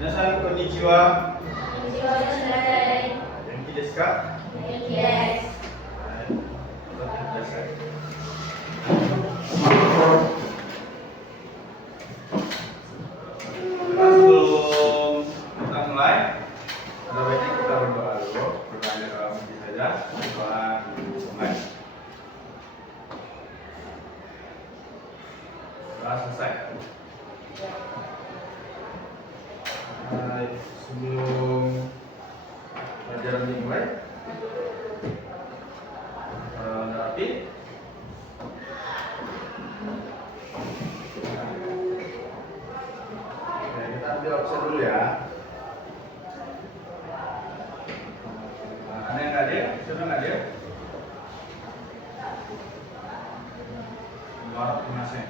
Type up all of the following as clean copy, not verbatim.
Minasan konnichiwa. Konnichiwa sensei. Genki desu ka? Genki desu. Sebelum kita mulai, ada baiknya kita berdoa dulu. Berdoa dalam hati saja. Doa mulai. Doa selesai. Sebelum pelajaran dimulai, rapi. Oke, kita ambil absen dulu ya. Ada yang nggak hadir? Siapa nggak hadir? Barat Masih.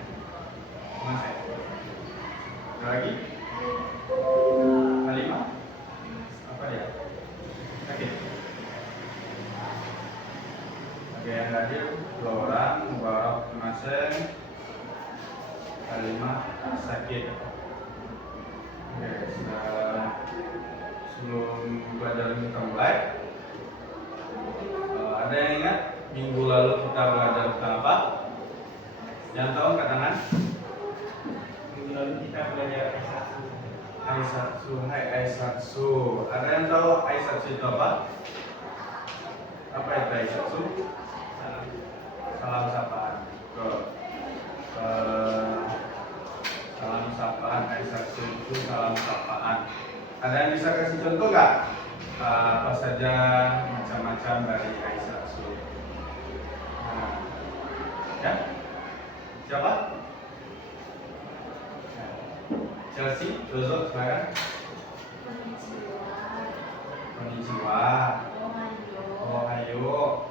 Lagi? Halimah? Apa dia? Sakit? Oke, yang hadir 2 orang, Mubarak Masih, Halimah sakit. Oke, sebelum pelajaran kita mulai, ada yang ingat minggu lalu kita belajar tentang apa? Yang tahu angkat tangan? Minggu lalu kita belajar Aisatsu. Hai Aisatsu. Ada yang tahu Aisatsu itu apa? Apa itu Aisatsu? Salam sapaan. Salam sapaan. Aisatsu itu salam sapaan. Ada yang bisa kasih contoh nggak? Apa saja macam-macam dari Aisatsu? Ya? Siapa? Chelsea, Dozo, silakan. Konnichiwa. Ohayo.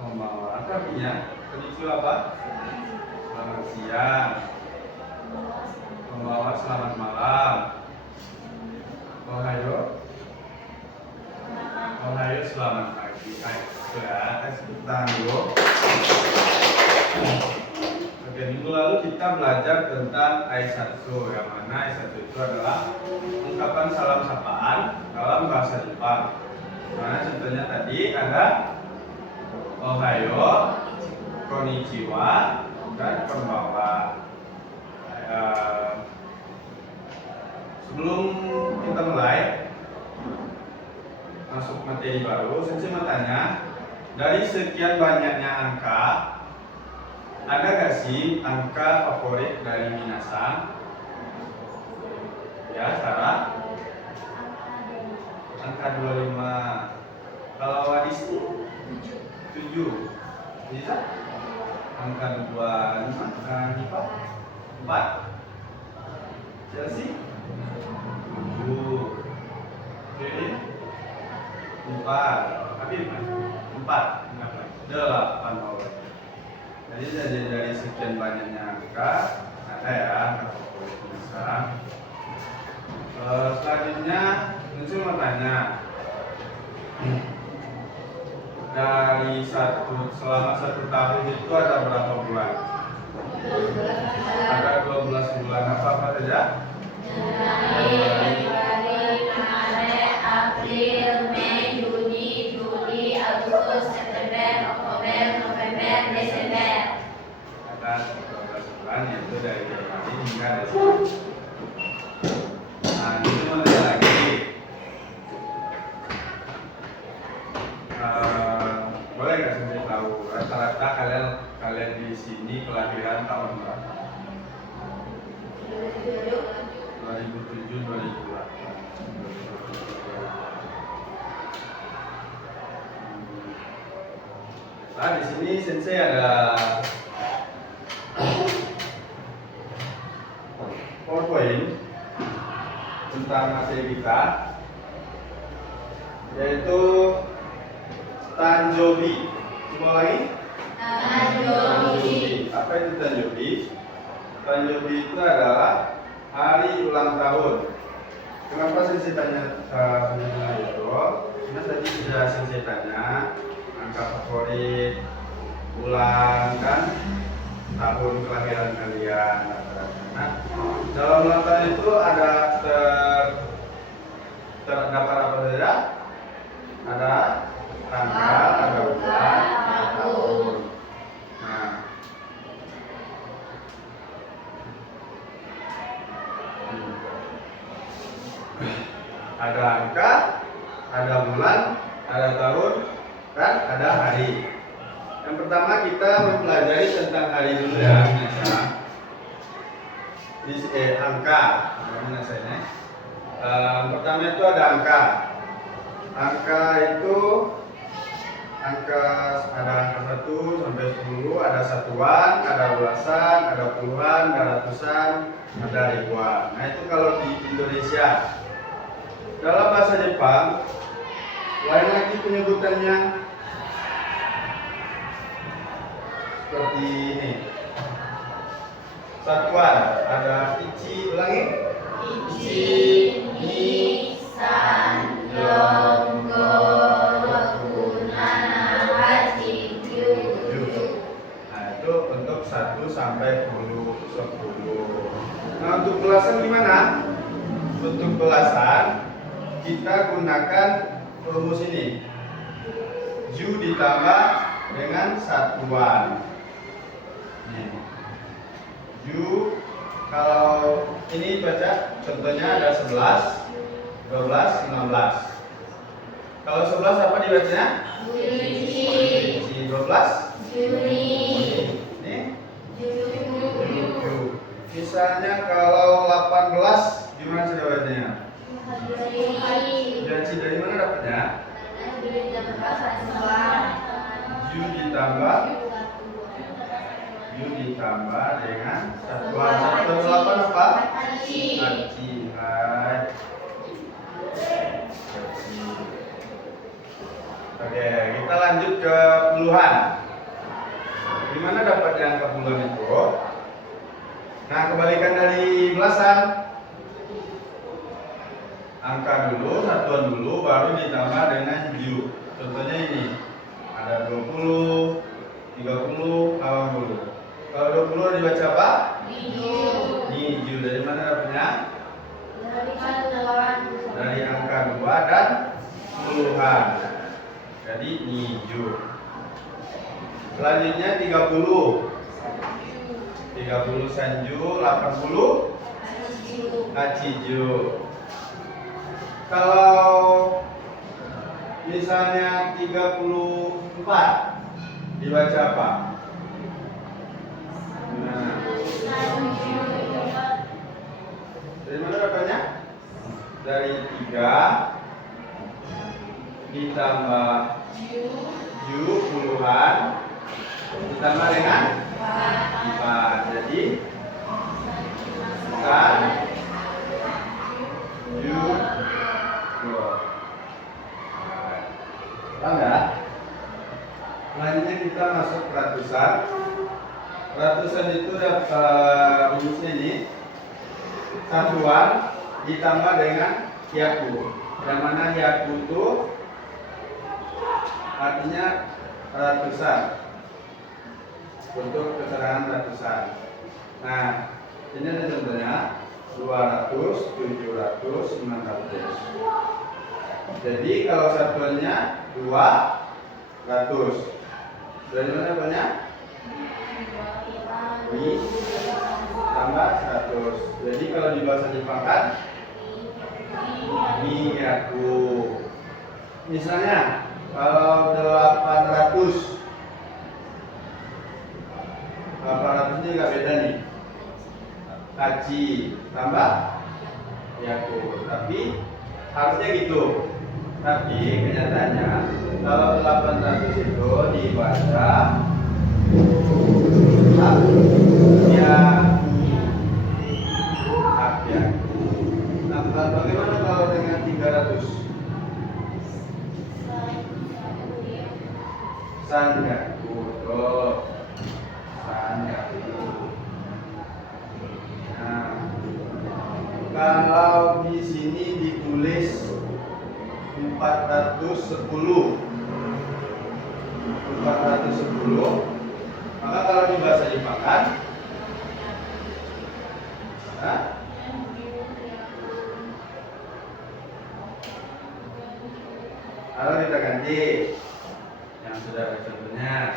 Konbanwa. Apa artinya? Konnichiwa apa? Selamat siang. Konbanwa selamat malam. Ohayo. Ohayo selamat pagi. Sudah, kasih tangan dulu. Oke, minggu lalu kita belajar tentang Aisatsu, yang mana Aisatsu itu adalah ungkapan salam sapaan dalam bahasa Jepang. Mana contohnya tadi ada Ohayo, Konnichiwa, dan Konbanwa. Sebelum kita mulai masuk materi baru, saya mau tanya, dari sekian banyaknya angka, ada gak sih angka favorit dari minasan? Ya, Sarah? Angka 25. Kalau Wadis 7. Bisa? Angka 25. Angka Nipa 4. Chelsea 7. Jadi 4. Habib 4. 8 favorit. Jadi dari sekian banyaknya angka, ada ya angka favorit minasan. Selanjutnya, Nunsu mau tanya, dari selama 1 tahun itu ada berapa bulan? Ada 12 bulan. Apa saja? Januari, Maret, April, Mei, Juni, Juli, Agustus, September, Oktober, November, Desember. Ada 12 bulan, yaitu dari Januari hingga Desember. Nah, ini mau tanya lagi. Boleh nggak saya tahu rata-rata kalian di sini kelahiran tahun berapa? 2007, 2008. Nah, di sini sensei ada PowerPoint tentang materi kita, yaitu Tanjobi. Coba lagi. Tanjobi. Apa itu Tanjobi? Tanjobi itu adalah hari ulang tahun. Kenapa sensei tanya itu? Karena tadi sudah sensei tanya angka favorit, bulan, dan tahun kelahiran kalian. Nah, dalam ulang tahun itu ada terdapat apa saja? Ada tanggal, ada bulan, ada tahun. Nah, ada angka, ada bulan, ada tahun, dan ada hari. Yang pertama kita mempelajari tentang hari dulu ya, angka. Mana saya? Pertama itu ada angka. Angka itu ada angka 1 sampai 10, ada satuan, ada belasan, ada puluhan, ada ratusan, ada ribuan. Nah itu kalau di Indonesia. Dalam bahasa Jepang lain lagi penyebutannya, seperti ini. Satuan ada ichi, ulangi. Ichi, ni, san, yonggo, roku, nana, hachi, kyū. Nah itu untuk 1 sampai 10. Nah untuk belasan gimana? Untuk belasan kita gunakan rumus ini. Ju ditambah dengan satuan. Nih. Ju, kalau ini baca contohnya ada 11, 12, 15. Kalau 11 apa dibacanya? Juni, 12, Juni, ini Juni, misalnya kalau 18 gimana cara bacanya? Juni, Dan dari mana dapatnya? Ju ditambah dengan satuan. Satuan 8 apa? Hachi. Hai. Oke, kita lanjut ke puluhan. Gimana dapatnya angka puluhan itu? Nah, kebalikan dari belasan. Angka dulu, satuan dulu, baru ditambah dengan ju. Contohnya ini, ada 20, 30, 80. Kalau 20 dibaca apa? Ju. Dari mana dapatnya? Dari angka 2 dan puluhan. Jadi ju. Selanjutnya 30. 30 sanju, 80 hachiju. Kalau misalnya 34 dibaca apa? Nah, dari mana dapatnya? Dari 3 ditambah ju puluhan ditambah dengan 4. Jadi kan ju. Paham ya? Selanjutnya kita masuk ke ratusan. Ratusan itu dapat rumusnya ini, satuan ditambah dengan hyaku. Yang mana hyaku itu artinya ratusan. Untuk keterangan ratusan. Nah, ini ada contohnya 200, 700, 900. Jadi kalau satuannya 200. Dari mana banyak? Mi tambah 100. Jadi kalau di bahasa Jepang kan miyaku. Misalnya kalau 800 ini nggak beda nih. Hachi tambah yaku. Tapi harusnya gitu. Tapi kenyataannya kalau 800 itu dibaca Abyaku. Nah, bagaimana kalau dengan 300? Sangaku. Betul. Sangaku. Nah, kalau di sini ditulis 410, maka kalau kalau di bahasa Jepang kan? Hah? Lalu kita ganti yang sudah ada contohnya.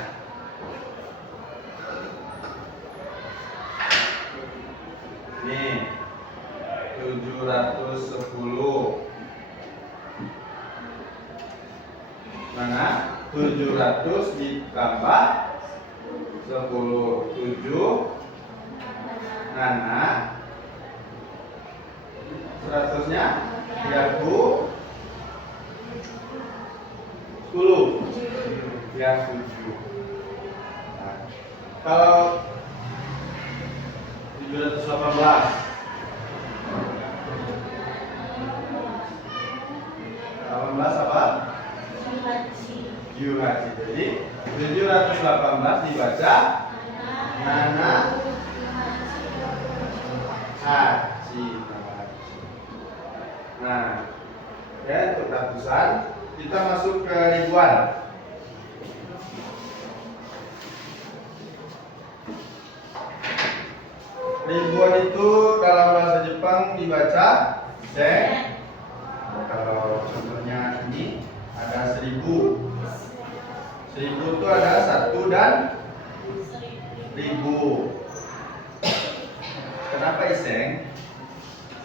Nih 710. Mana? 700 ditambah 10. 7 Nana 100-nya 30 10 ya 7. Nah, kalau 718 apa? Yuhachi. Jadi 718 dibaca Nana Hachi. Nah, ya untuk ratusan kita masuk ke ribuan. Ribuan itu dalam bahasa Jepang dibaca zen. Kalau contohnya ini ada 1000. 1000 itu ada 1 dan 1000. Kenapa iseng?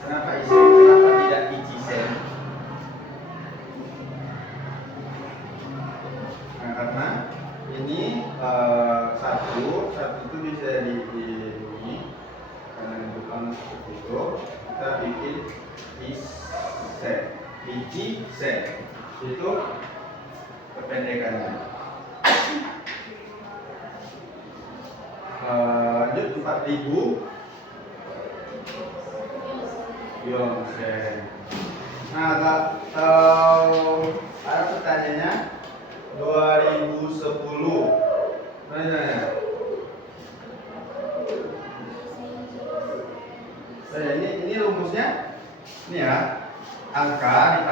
Kenapa iseng? Kenapa tidak ichisen? Nah, karena ini satu itu bisa di ini karena Jepang seperti itu kita bikin isen, ichisen itu kependekannya. Lanjut 4000 Yonsen. Nah, kalau ada pertanyaannya 2010. Tanya. Ini rumusnya. Ini ya. Angka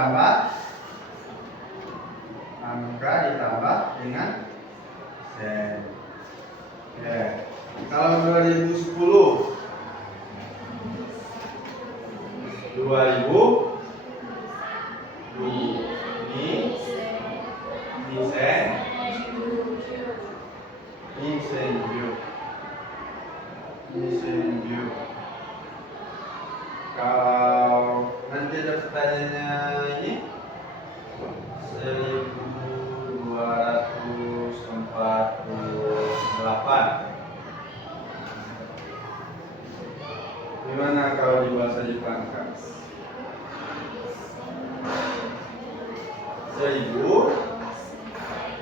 ditambah dengan sen. Ya. Kalau 2010 2000 ni senju. Kalau nanti ada pertanyaannya ini 1248. Gimana kalau di bahasa Jepang kan? 1000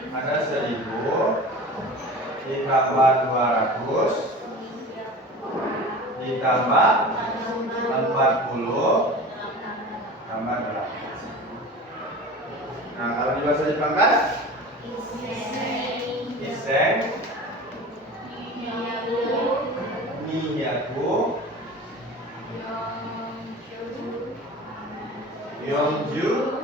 ada 1000 ditambah 200 ditambah 40 tambah 8. Nah, kalau di bahasa Jepang kan? Isen Niyaku Yonju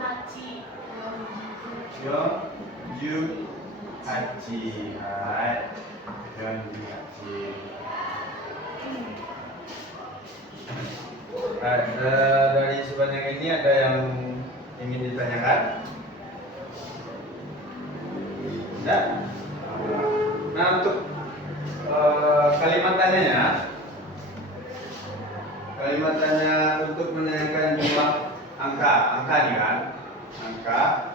Hachi. Hai Yonju Hachi. Dari sebanyak ini ada yang ingin ditanyakan? Tidak? Nah, untuk kalimat tanyanya untuk menanyakan jumlah angka nih kan, angka.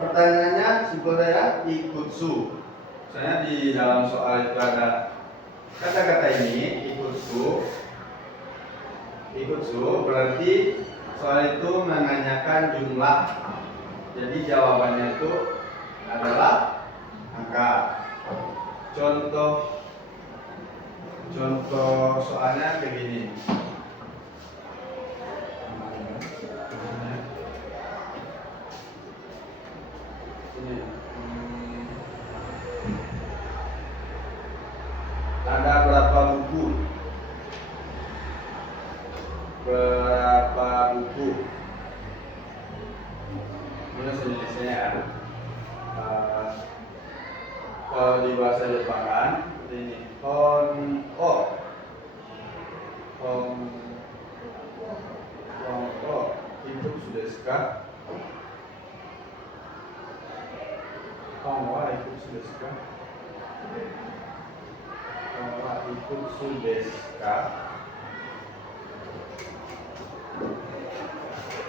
Pertanyaannya simpel saja, ikutsu. Misalnya di dalam soal itu ada kata-kata ini, ikutsu berarti soal itu menanyakan jumlah. Jadi jawabannya itu adalah angka. Contoh soalnya begini. Ada berapa buku? Ini sejenisnya ya. Kalau di bahasa Jepangan ini hon o, hon o itu sudah sekar. Hon wa itu sudah sekar. Hon wa itu sudah sekar.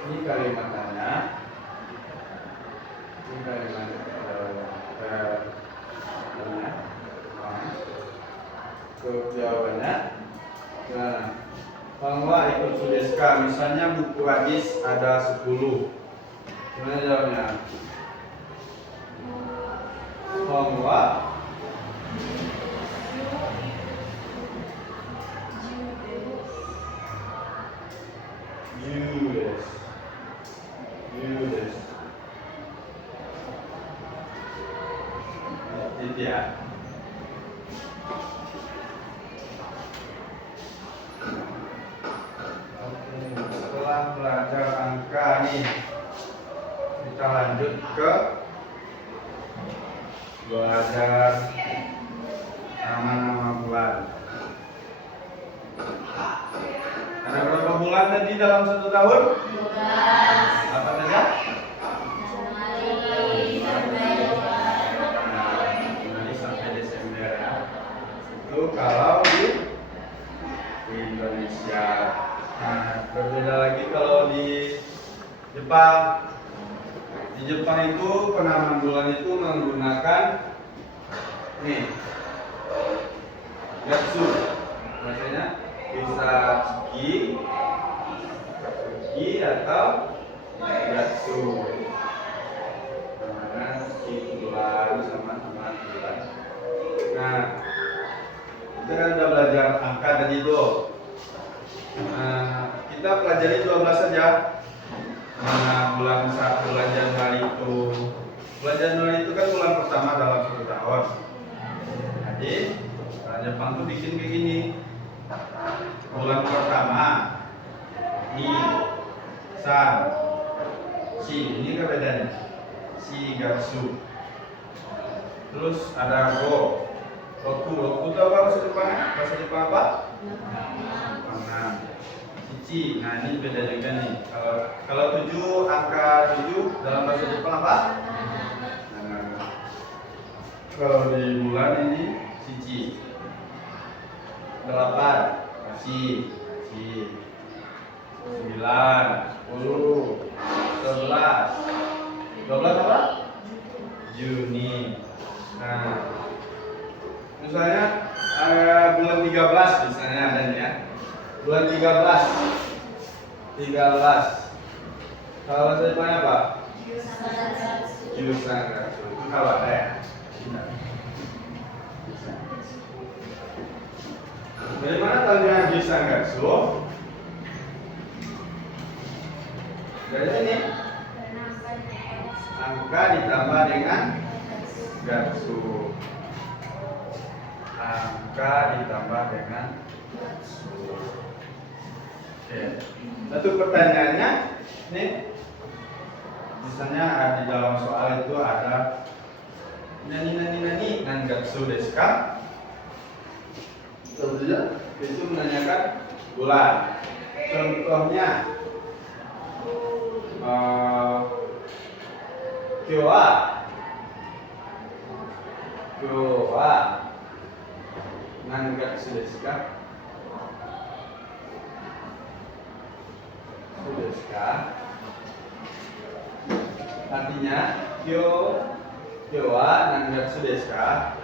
Ini kalimatnya. Ini kalimat jawabannya. Nah, bahwa ikut sudeska, misalnya buku hadis ada 10. Gimana jawabnya? Bahwa Judes. Itu ya. Setelah belajar angka nih, kita lanjut ke belajar nama-nama bulan. Ada berapa bulan tadi dalam 1 tahun? 12. Apa saja? Januari sampai Desember ya. Itu kalau di Indonesia. Nah, berbeda lagi kalau di Jepang. Di Jepang itu penamaan bulan itu menggunakan nih gatsu. Maksudnya bisa Tsuki atau gatsu. Namanya Tsuki bulan sama bulan. Nah, kita kan udah belajar angka tadi itu. Nah, kita pelajari 12 saja. Nah, bulan Januari itu kan bulan pertama dalam 1 tahun. Jadi orang Jepang tuh bikin kayak gini. Bulan pertama Ni, San, Shi, ini kan bedanya. Shi Gatsu. Terus ada Go, Roku tahu apa bahasa Jepang? Bahasa Jepang apa? 6. Cici. Nah, ini beda juga nih. Kalau 7, angka 7 dalam bahasa Jepang apa? Nah, kalau di bulan ini Cici. 8 masih 9, 10, 11, 12 apa? Juni. Nah, misalnya bulan 13 misalnya ada nih ya. Bulan 13. Kalau bahasa Jepangnya apa? Jusan. Itu kalau ada ya. Dari mana tahunya Jusan Gatsu? Dari sini. Angka ditambah dengan Gatsu. Angka ditambah dengan Gatsu. Oke. Satu pertanyaannya, nih, misalnya di dalam soal itu ada nani nangatsu desu ka? Tentunya itu menanyakan bulan. Contohnya, kyo wa nangatsu desu ka? Artinya kyo wa nangatsu desu ka?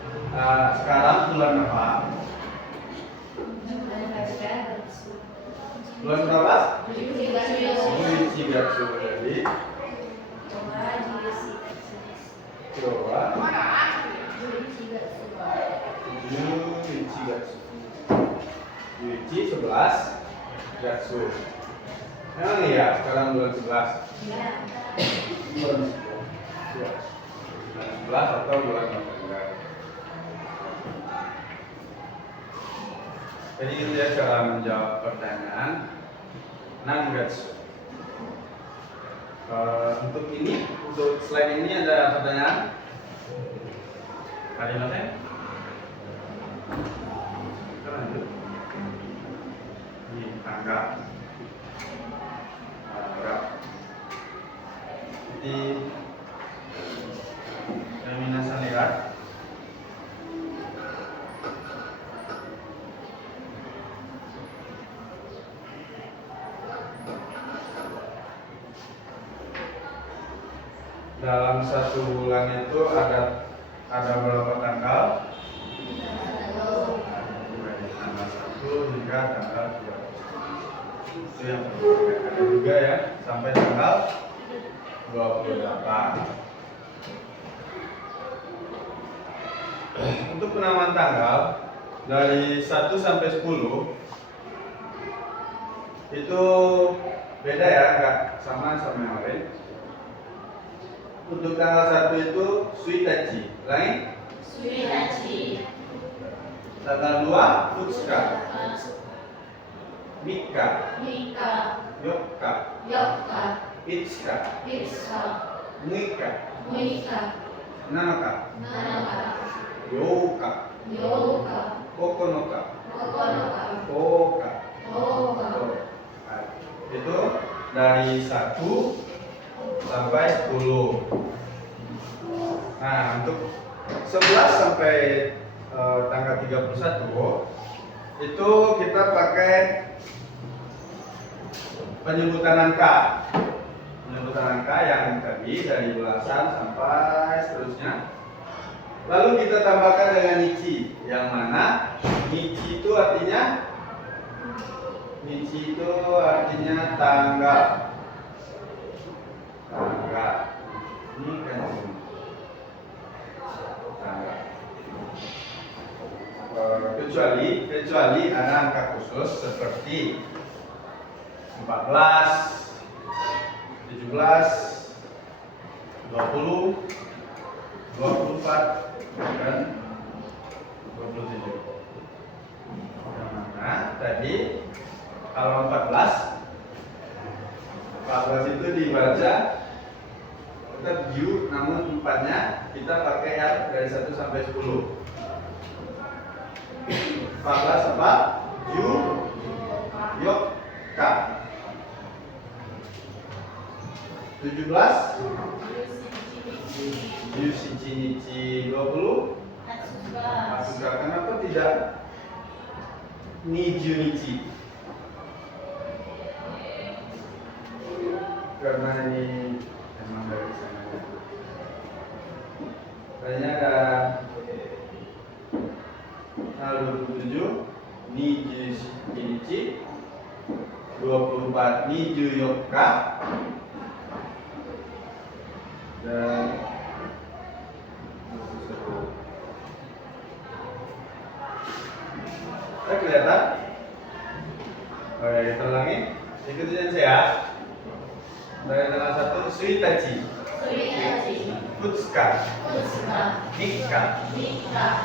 Sekarang bulan apa? Bulan berapa? Juichi Gatsu. Jadi kyo wa Juichi Gatsu. Juichi 11 Gatsu. Emang iya sekarang bulan 11? Bulan 11 atau bulan November. Jadi itu ya cara menjawab pertanyaan nangatsu. Untuk slide ini ada pertanyaan? Kalimatnya? Kita lanjut. Ini tangga. Tangga. Jadi minasan lihat. Dalam satu bulan itu ada berapa tanggal? Tanggal 1 hingga tanggal 2. Itu yang perlu ada juga ya, sampai tanggal 28. Untuk penamaan tanggal dari 1 sampai 10 itu beda ya, enggak sama yang lain. Untuk tanggal 1 itu Suitachi, lain? Suitachi. Tanggal 2 Futsuka, Mika, Yokka, Itsuka, Muika, Nanoka, Youka, Kokonoka, Oka. Itu dari 1 sampai 10. Nah, untuk 11 sampai tanggal 31 itu kita pakai penyebutan angka. Penyebutan angka yang tadi dari belasan sampai seterusnya. Lalu kita tambahkan dengan nichi, yang mana nichi itu artinya tanggal. Ini kan tanggal. Kecuali ada angka khusus seperti 14, 17, 20, 24 dan 27. Yang mana tadi kalau 14 itu dibaca tetap Yu, namun 4-nya kita pakai yang dari 1 sampai 10. 14 apa? Yu, Yokka. 17 Yu, Shichi, Nichi. 20 Asuka. Kenapa tidak Niju, Nichi? Karena ini memang dari sana. Kayaknya ada tanggal 27 Niju Shinichi, 24 Niju Yokka, dan 21. Kelihatan? Oke, kita ulangi. Ikutin saya. Dari tanggal 1 Suitachi, Futsuka, Mika,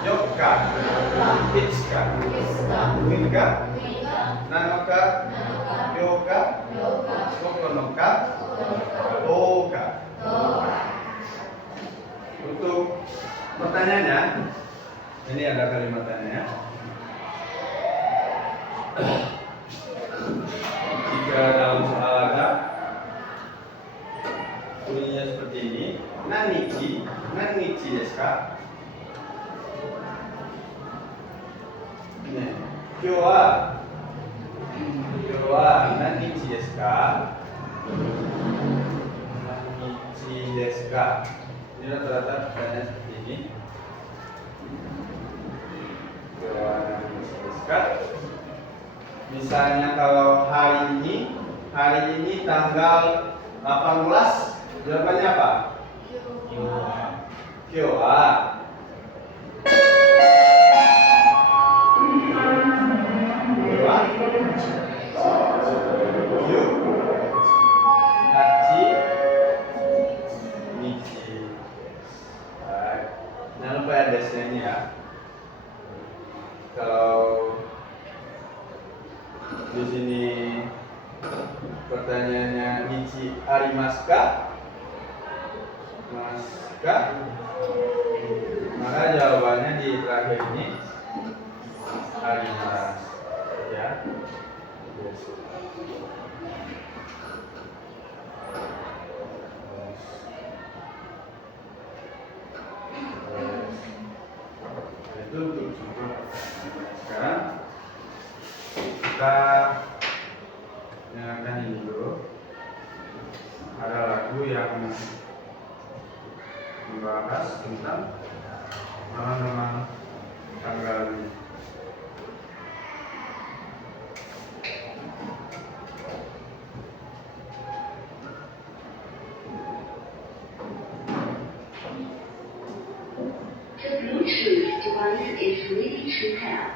Yokka, Itsuka, Muika, Nanoka, Yoka, Kokonoka, Oka. Untuk pertanyaannya, ini ada kalimat tanya. Jika dalam soal ada bunyinya seperti ini, Nanichi desu ka? Kyou wa nanichi desu ka? Nanichi desu ka? Ini rata-rata pertanyaan seperti ini. Kyou wa nanichi desu ka? Misalnya kalau hari ini tanggal 18, jawabannya apa? Kyou wa. Jangan lupa ya desnya ini ya. Kalau di sini pertanyaannya Nichi arimasu ka? Maka jawabannya soalnya di terakhir ini alias ya. Yes. Itu untuk contoh. Sekarang kita dengarkan ini dulu. Ada lagu yang membahas tentang nama-nama tanggal ini. The Bluetooth device is ready to pair.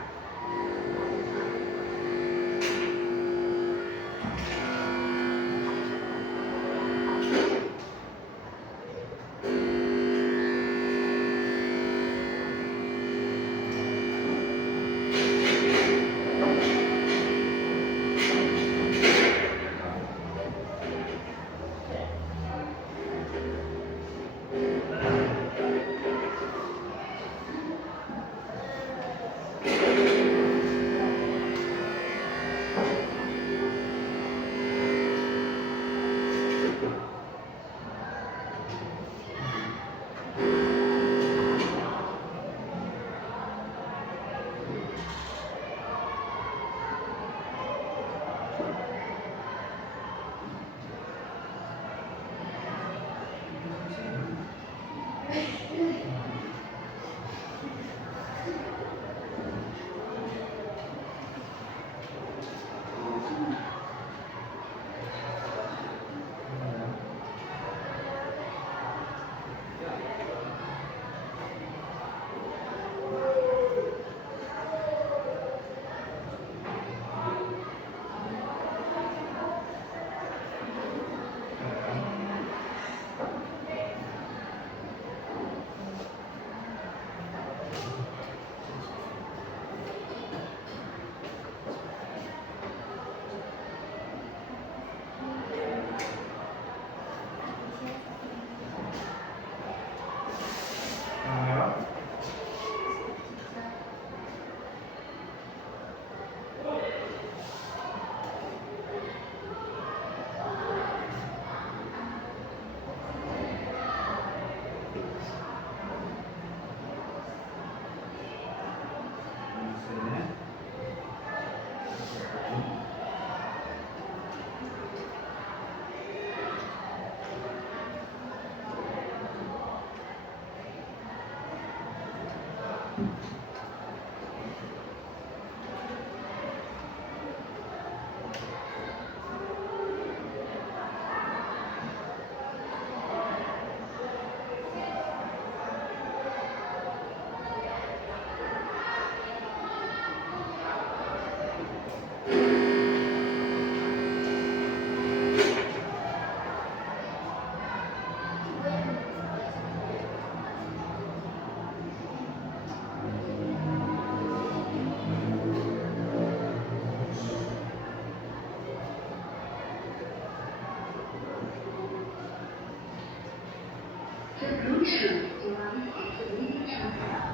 The Bluetooth device is ready to pair.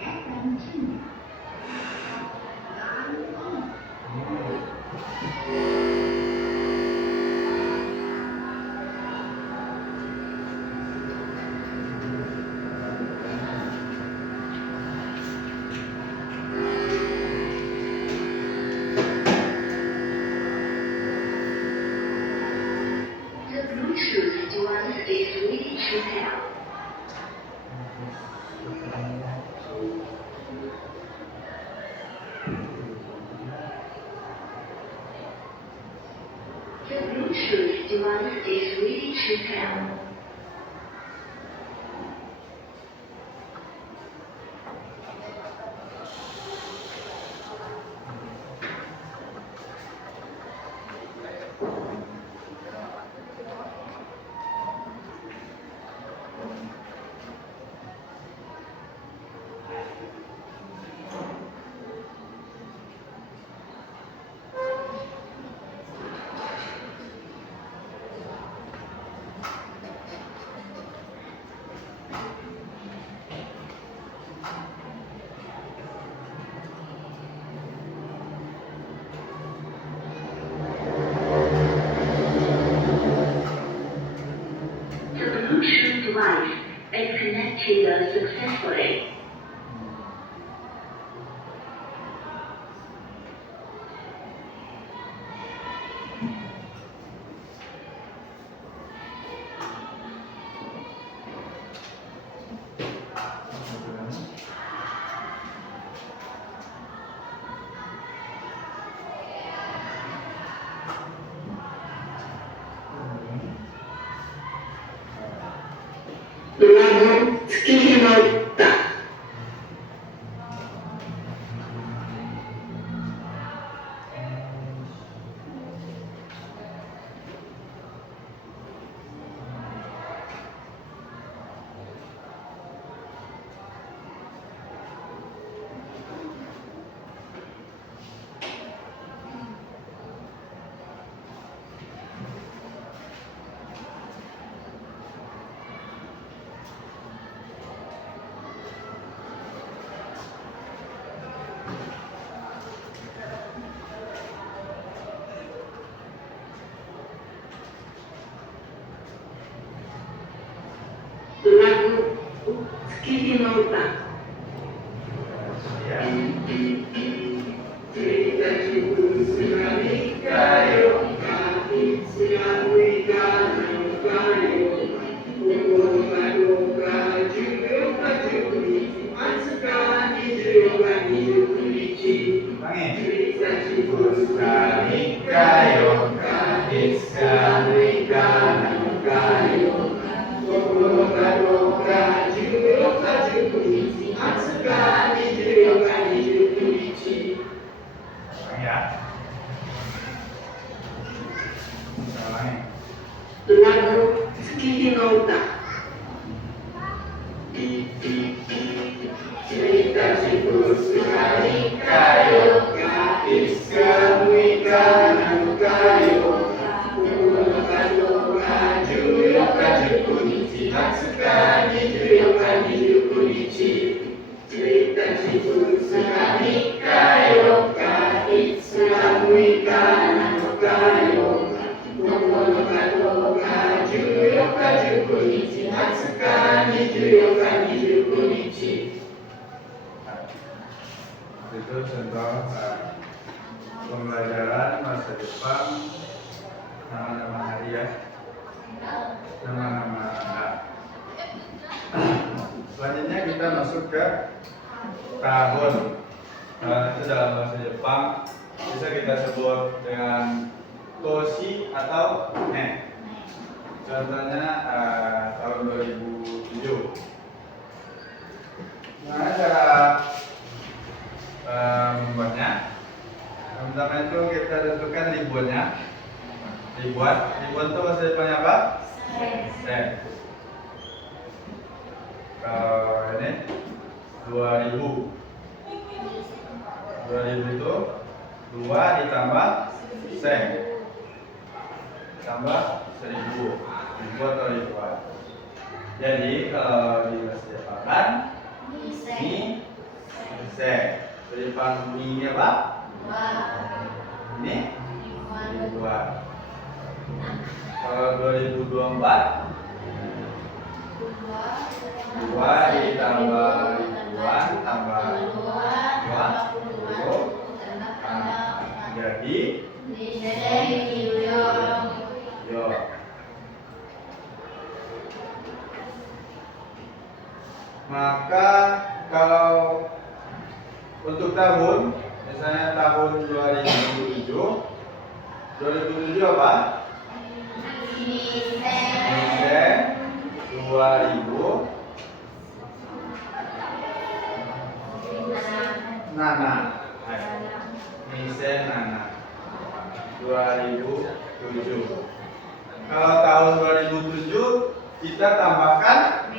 FM tuner. The Bluetooth device is ready to pair. The Bluetooth device is ready to pair. connected successfully. Lagu Tsukihimota. Lagu Tsukihimota. Lagu Tsukihimota. Itu contoh pembelajaran bahasa Jepang, nama-nama hari ya, nama-nama tanggal. Selanjutnya kita masuk ke tahun. Itu dalam bahasa Jepang bisa kita sebut dengan toshi atau ne. Contohnya tahun 2007. Nah, cara membuatnya, pertama itu kita tentukan ribuannya. Ribuan itu bahasa Jepangnya apa? Sen. Kalau ini 2000. 2000 itu 2 ditambah sen tambah 1000. 1000 atau ribuan. Jadi kalau di bahasa Jepang kan ini sen. Jepang ini apa? Ini ribuan. Kalau 2024 2 ditambah ribuan tambah 2 jadi yo. Maka kalau untuk tahun, misalnya tahun 2007 apa? Nisen 2000 Nana. Nisen Nana 2007. Kalau tahun 2007 kita tambahkan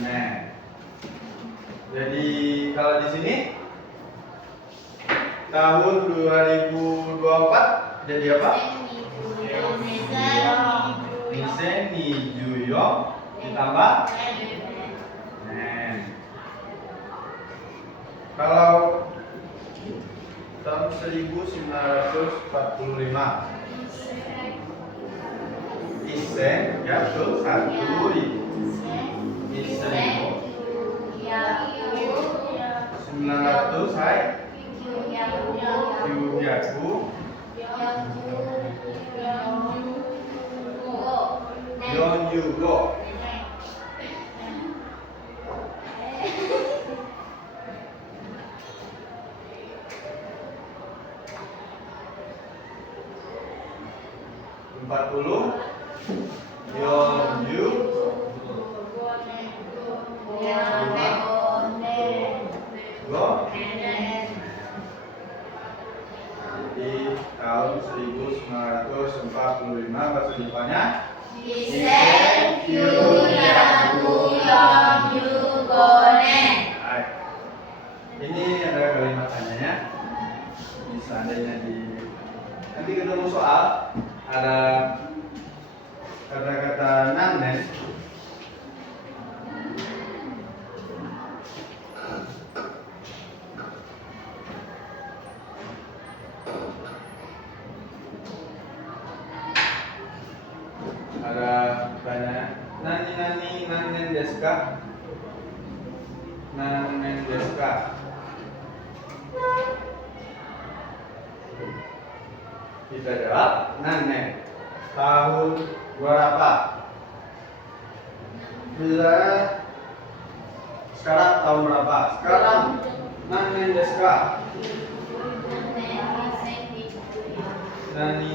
nen. Jadi kalau di sini tahun 2024 jadi apa? Nisen Nijuyo ditambah nen. Kalau tahun 1945 Isen ya betul 1000. 40 Yeonju 5 Go. Jadi tahun 1945 bahasa Jepangnya Baik. Ini ada kalimat tanyanya. Ini seandainya nanti ketemu soal ada kata-kata nannen. Ada tanya nani nannen desu ka? Nannen desu ka? Kita jawab nannen. Tahun berapa? Misalnya sekarang tahun berapa? Sekarang nannen desu ka? Nani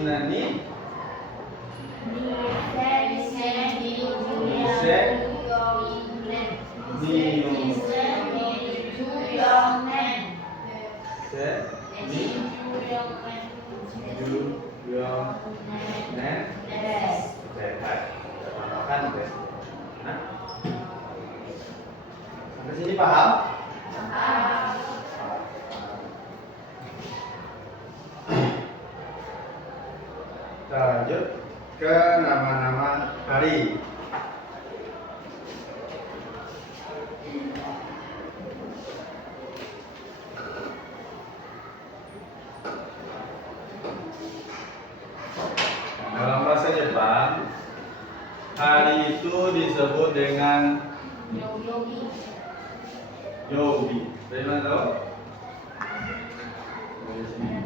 Sampai sini paham? Kita lanjut ke nama-nama hari. Dalam bahasa Jepang, hari itu disebut dengan yobi. Dari mana tahu? Dari sini.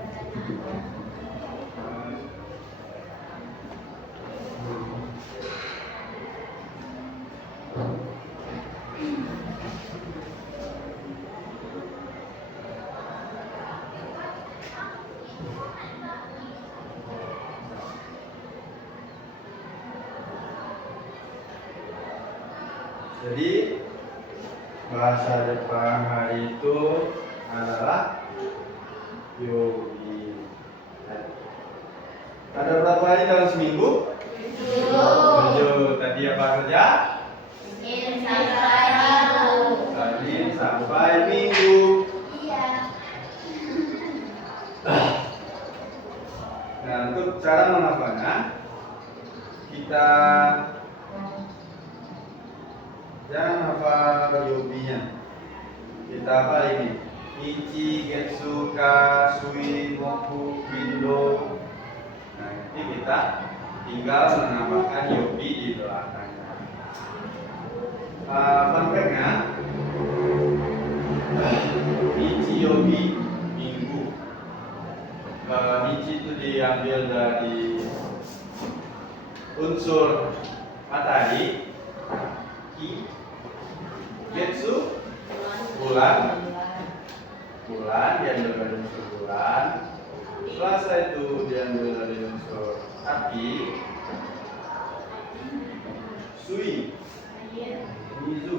Jadi bahasa Jepang hari itu adalah yobi. Ada berapa hari dalam seminggu? 7. Tadi apa saja? Senin sampai Minggu. Nah, untuk cara menghafalnya, kita jangan hafal yobinya. Kita hafal ini. Ichi, Getsu, Ka, Sui, Moku, Bindo. Nah, nanti kita tinggal menambahkan yobi di belakangnya. Fun fact-nya, Ichi yobi minggu. Ichi itu diambil dari unsur matahari, Ki, Getsu bulan diambil dari unsur bulan. Selasa itu diambil dari unsur api. Sui, Mizu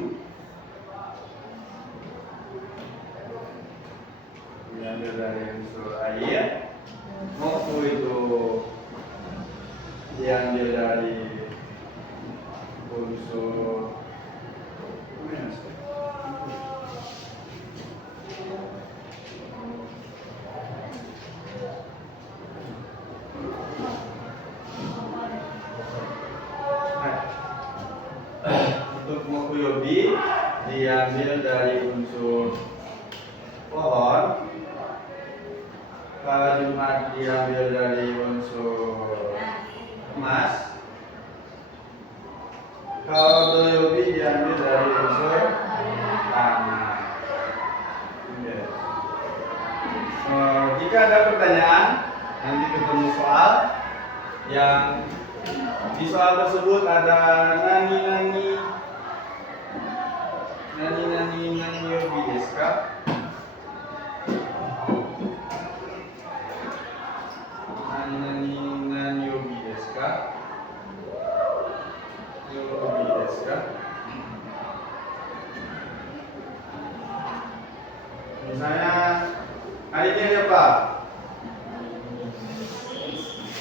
diambil dari unsur air. Moku itu diambil dari unsur untuk mokuyobi diambil dari unsur pohon. Kalau Jumat diambil dari unsur emas. Kalau doyobi diambil dari unsur tanah. Jika ada pertanyaan, nanti ketemu soal yang di soal tersebut ada nani yobi desu ka? Nani yobi desu ka? Misalnya hari ini ada apa?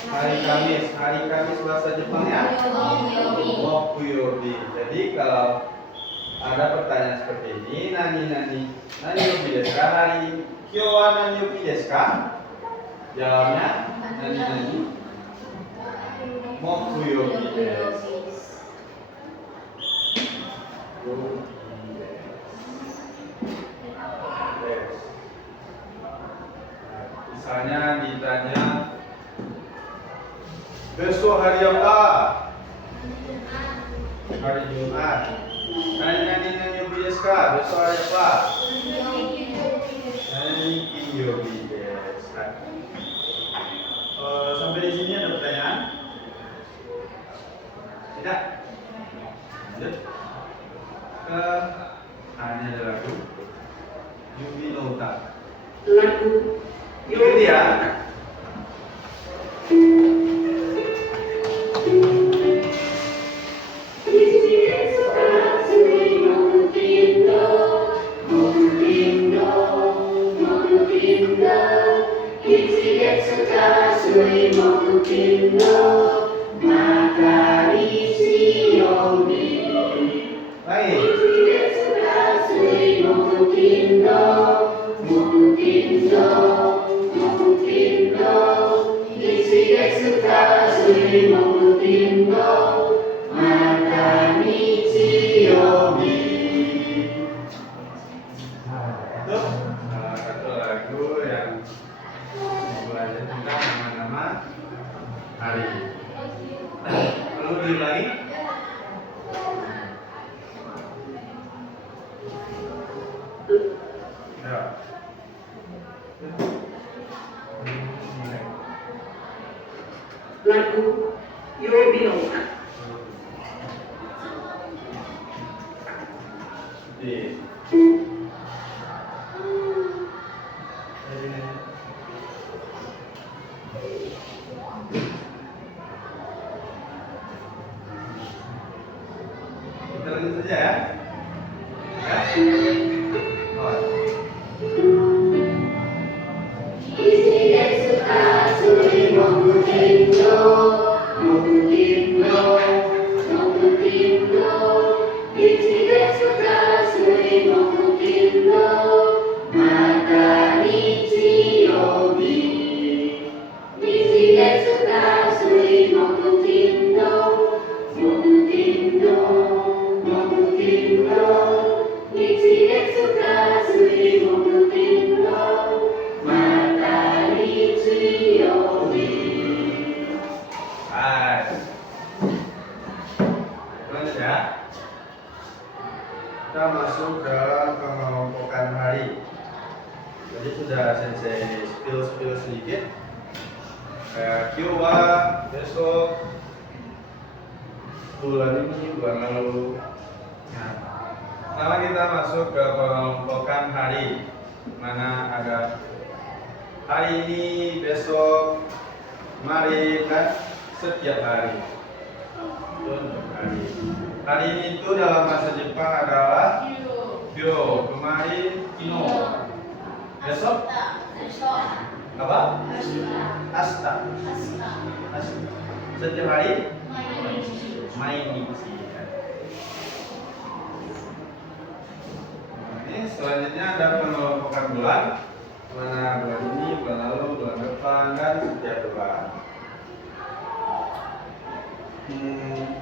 Hari Kamis. Hari Kamis bahasa Jepangnya Mokuyobi. Jadi kalau ada pertanyaan seperti ini, nani yobi desu ka? Hari kyo wa nani yobi desu ka? Jawabnya nani Mokuyobi desu. Misalnya ditanya, besok hari apa? Hari Jumat. Nani yobi desu ka? Besok hari apa? Nani yobi desu ka? Sampai di sini ada pertanyaan? Tidak? Lanjut ke ini ada lagu Yubi no Uta. Lagu Itu dia. Baik. Itu salah satu lagu yang belajar tentang nama-nama hari. Perlu diulangi? Ya. Lagu Yobi no Uta. Di. Kita lanjut saja ya. Ya. Oh. Lanjut ya. Kita masuk dalam pengelompokan hari. Jadi sudah sensei spill sedikit. Kyo wa besok, bulan ini, bulan lalu. Nah, sekarang kita masuk ke pengelompokan hari. Mana ada hari ini, besok, kemarin, dan setiap hari. Contoh hari. Hari ini itu dalam bahasa Jepang adalah kyo, kemarin kino, besok apa? Asta. Setiap hari mainichi. Ini selanjutnya ada pengelompokan bulan. Mana bulan ini, bulan lalu, bulan depan, dan setiap bulan.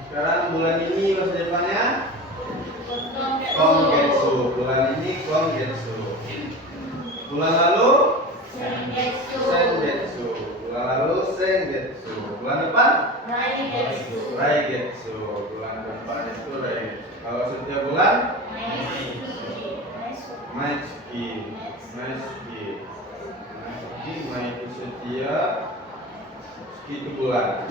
Sekarang bulan ini bahasa Jepangnya Kongetsu. Bulan ini Kongetsu. Bulan lalu Sengetsu. Bulan lalu Sengetsu. Bulan depan Raigetsu. Bulan depan itu Raigetsu. Kalau setiap bulan Maitsuki. Mai itu setiap, Suki itu bulan.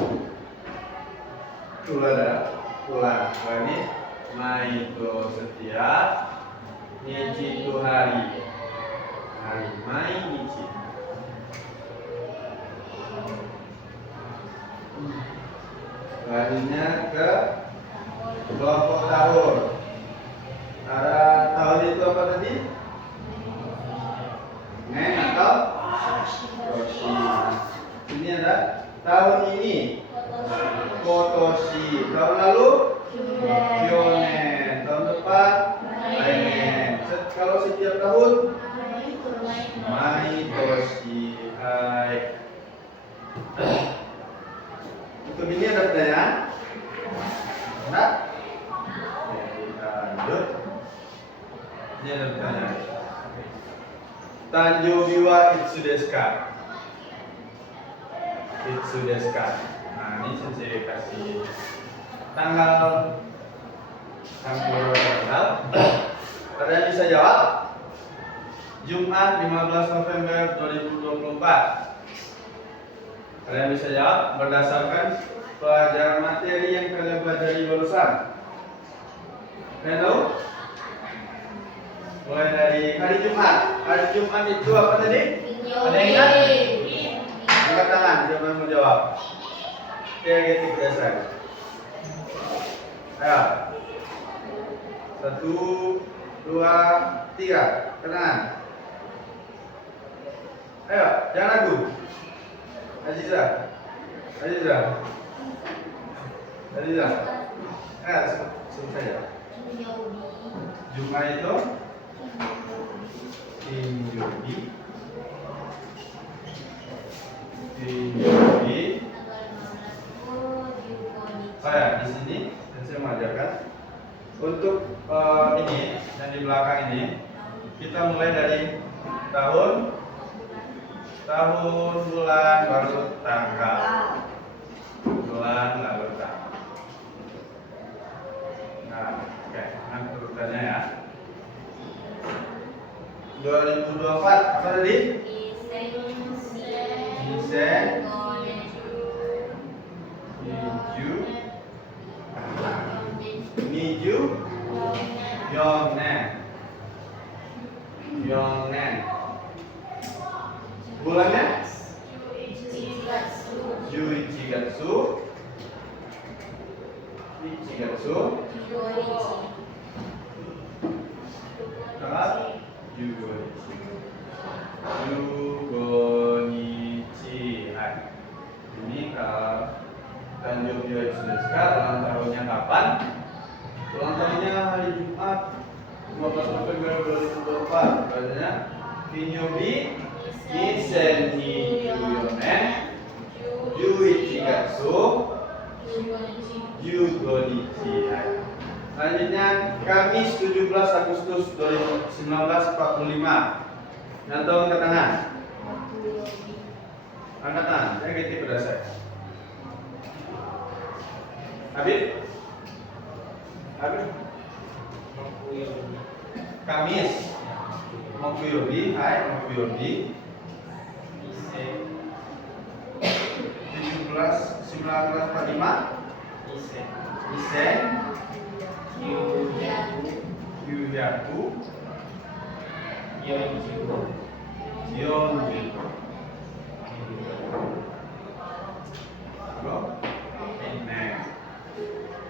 Bulan. Ini Mai itu setiap, Nichi itu hari. Mai Nichi. Selanjutnya ke kelompok tahun. Ada tahun itu apa tadi? setiap tahun? Maitoshi. Hai. Untuk ini ada pertanyaan? Enggak? Oke, kita lanjut. Ini ada pertanyaan. Tanjobi wa itsu desu ka? Itsu desu ka? Nah, ini saya kasih tanggal. Kalian bisa jawab? Jumat 15 November 2024. Kalian bisa jawab berdasarkan pelajaran materi yang kalian pelajari barusan. Kalian tahu? Mulai dari hari Jumat. Hari Jumat itu apa tadi? Ada yang ingat? Angkat tangan, siapa yang mau jawab? Kreatif dasar. Ayo. 1, 2, 3. Tangan. Ayo, jangan ragu. Aziza. Sebut saja. Jumat itu Kinyobi. Saya di sini saya mengajarkan untuk ini dan di belakang ini kita mulai dari tahun, bulan, baru tanggal. Bulan lalu tanggal. Nah, oke, nanti urutannya ya. 2024 apa tadi? Isen, Miju, Yongnen. Bulannya? Ichigatsu. Tanggal Yugonichi. Ini kalau Tanjobi wa itsu desu ka, ulang tahunnya kapan? Ulang tahunnya hari Jumat 15 November 2024. Katanya Kinyobi Isen-ni-14 Juichigatsu Yugonichi. Selanjutnya Kamis 17 Agustus 1945. Yang tahu angkat tangan? Angkat tangan, saya ganti berdasar. Habib? Kamis Mokuyobi, hai Mokuyobi 1945. Isen Yuyaku Yonju.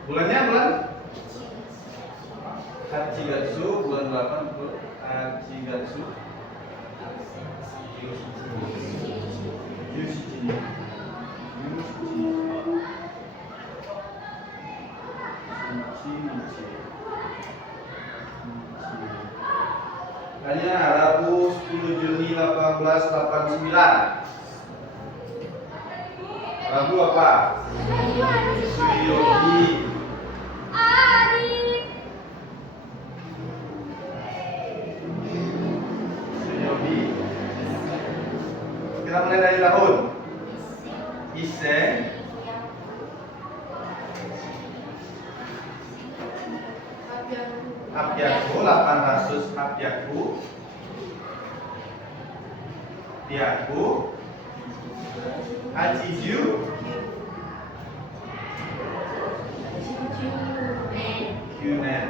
Bulannya bulan Hachigatsu, bulan 8 Hachigatsu. Hanya Rabu 10 Juni 1889. Rabu apa? Suyobi. Kita mulai dari tahun. Isen. Apyaku 800 Apyaku. Pyaku. Hachiju. Kyunen.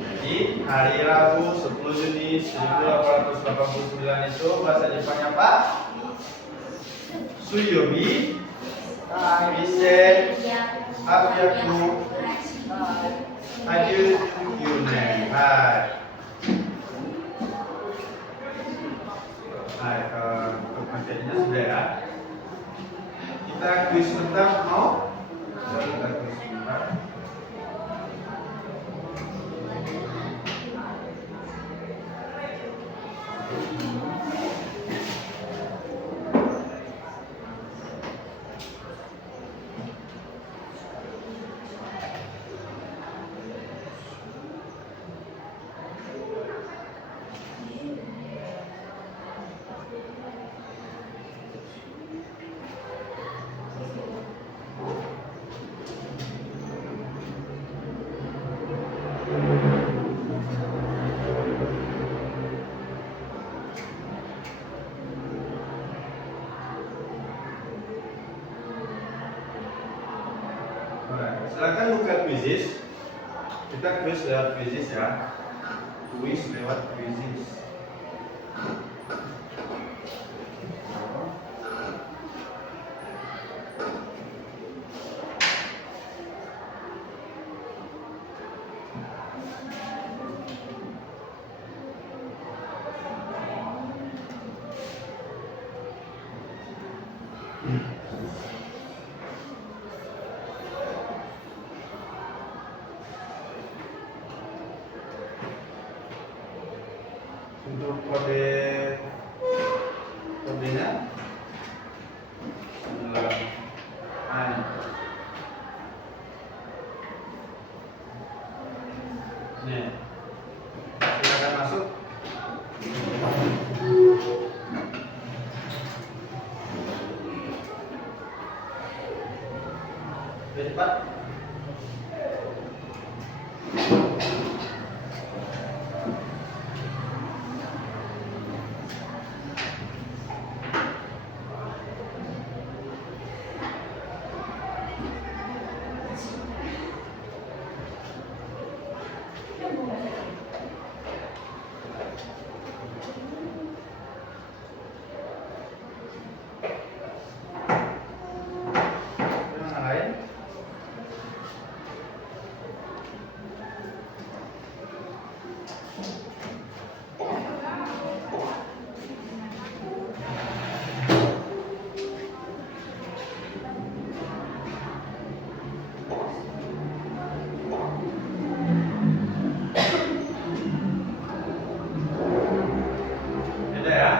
Jadi hari Rabu 10 Juni 1889 itu bahasa Jepangnya apa? Suyobi. Isen. Apyaku. Haju Kyunen. Hai, untuk materinya sudah ya. Kita kuis tentang mau? Kita kuis tentang Silakan buka Quizizz. Kita quiz lewat Quizizz ya. Quiz lewat Quizizz. Untuk kodenya adalah I. Nih, silakan masuk. Cepat. Yang lain? Beda ya?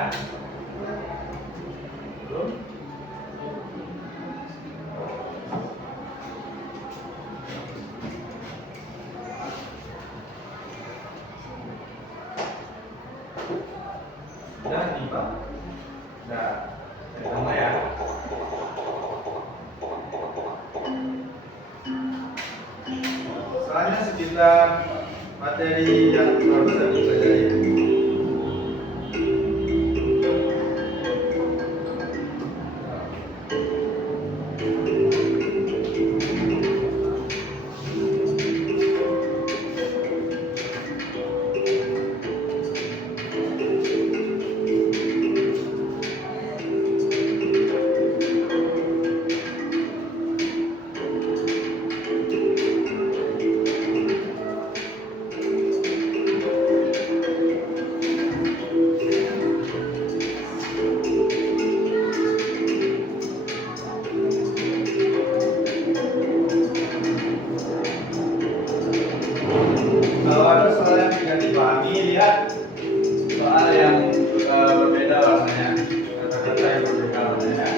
Belum? Udah nih Pak? Udah. Sama ya? Soalnya sekitar materi yang harus dipelajari. Kalau ada soal yang tidak dipahami, lihat soal yang berbeda warnanya, kata-kata yang berbeda warnanya.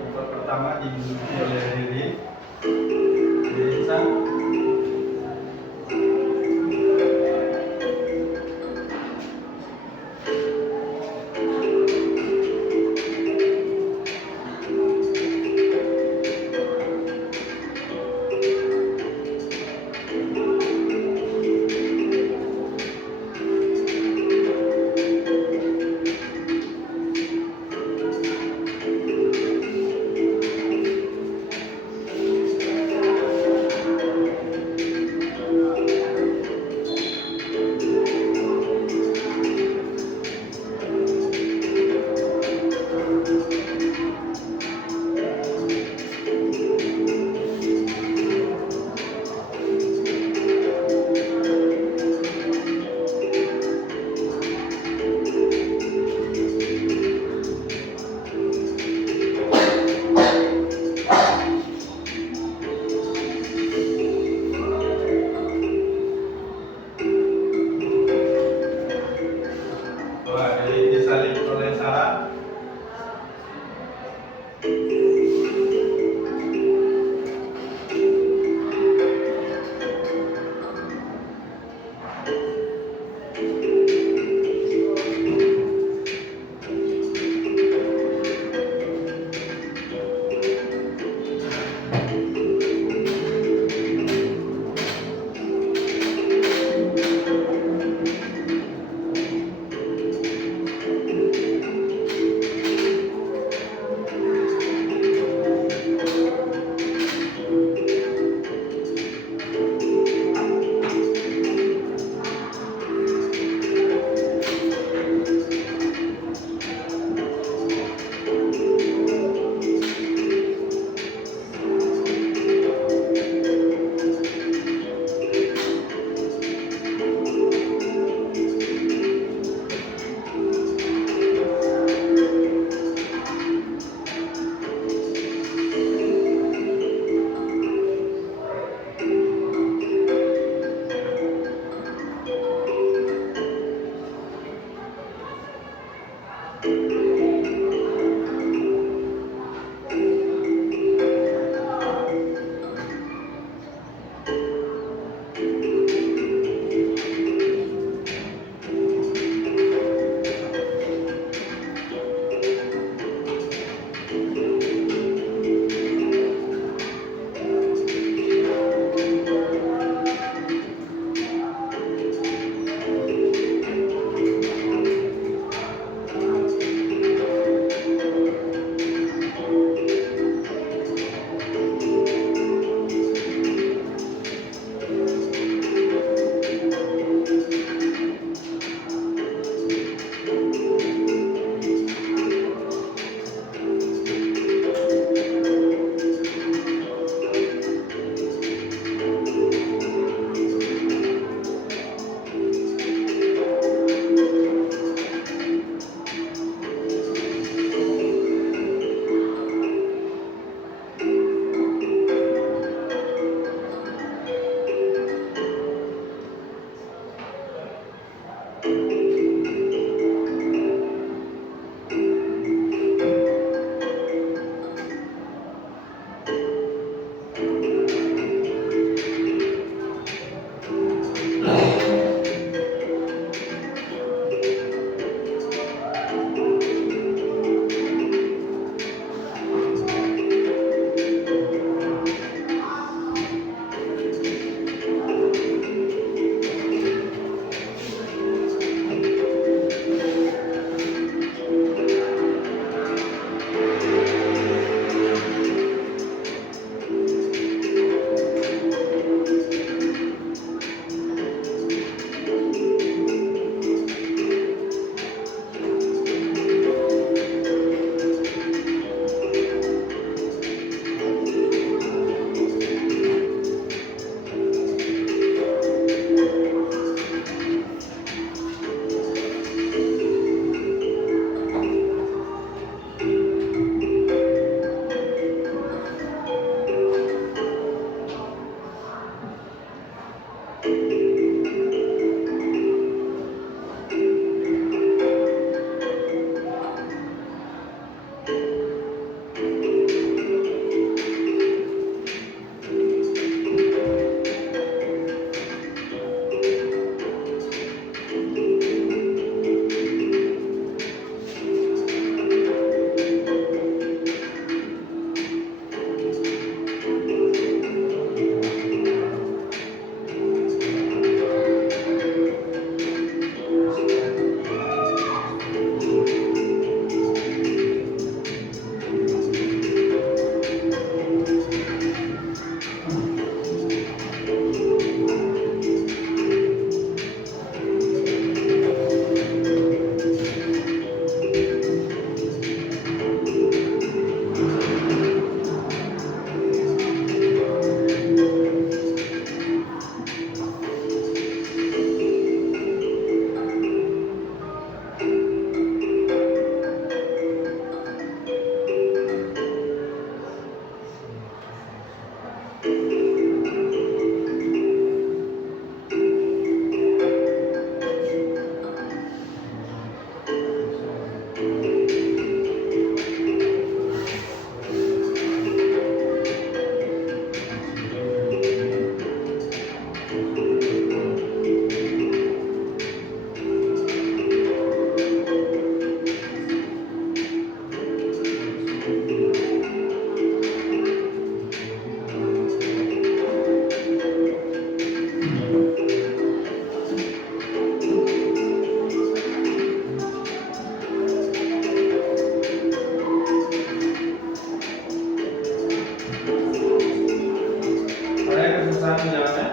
Untuk pertama diduduki oleh Ririn. Ririn Sang. kesusahan menjawabnya?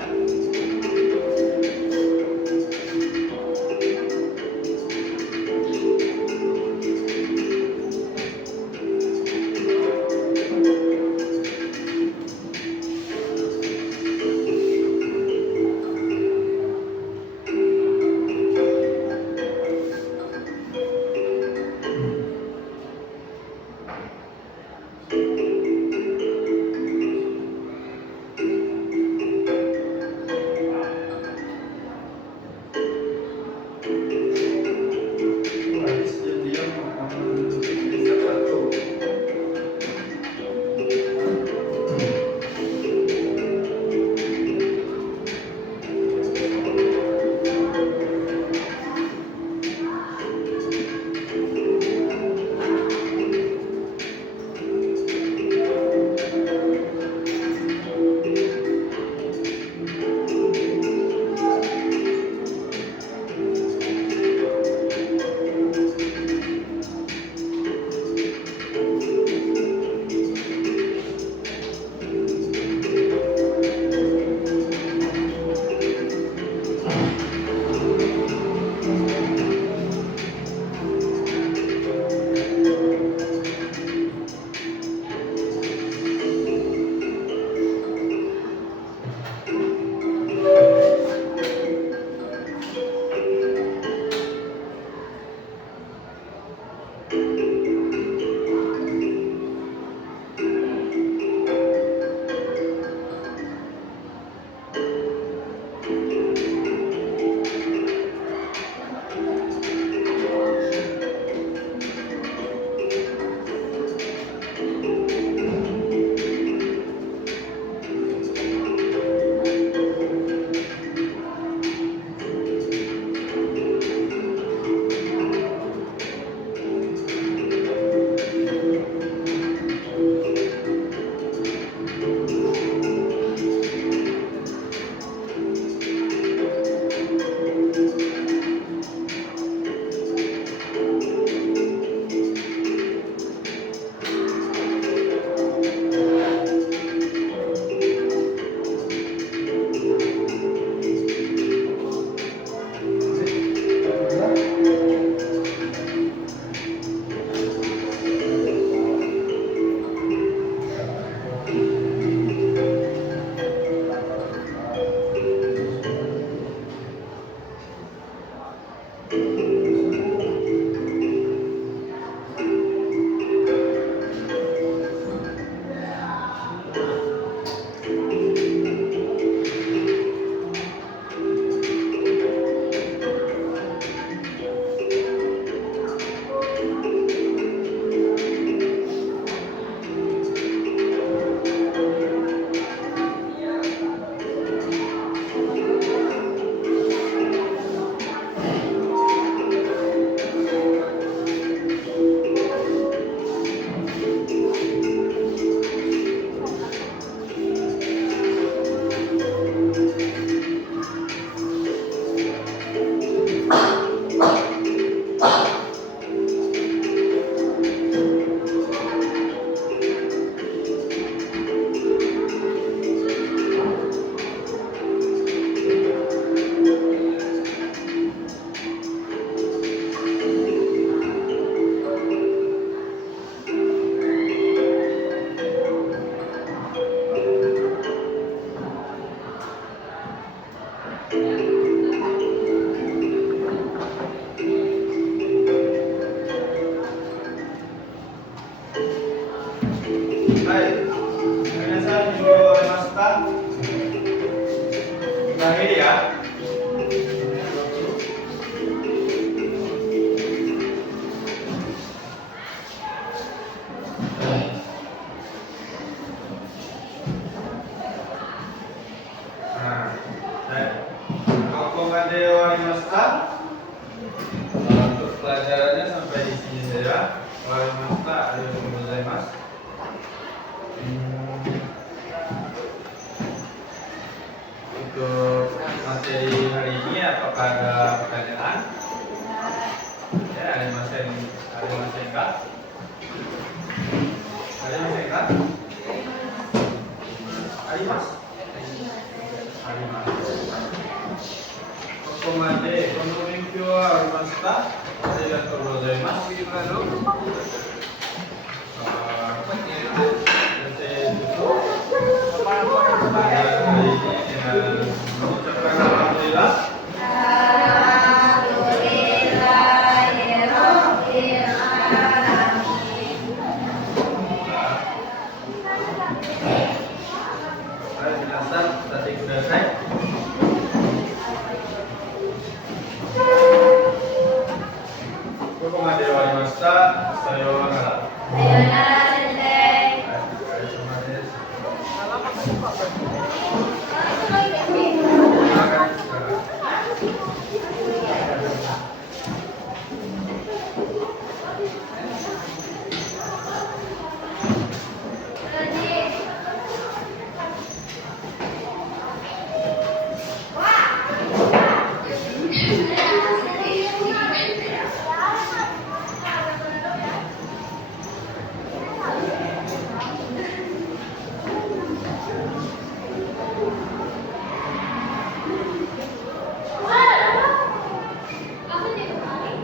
Untuk pelajarannya sampai di sini saja. Waalaikumsalam. Waalaikumsalam. Untuk materi hari ini apakah ada pertanyaan? Ya, ada yang masih enggak? Ada yang masih enggak? Ada mas? Kokomade, kono benkyou wa arimashita. Arigatou gozaimasu. Mengucapkan alhamdulillah. Penjelasan tadi sudah saya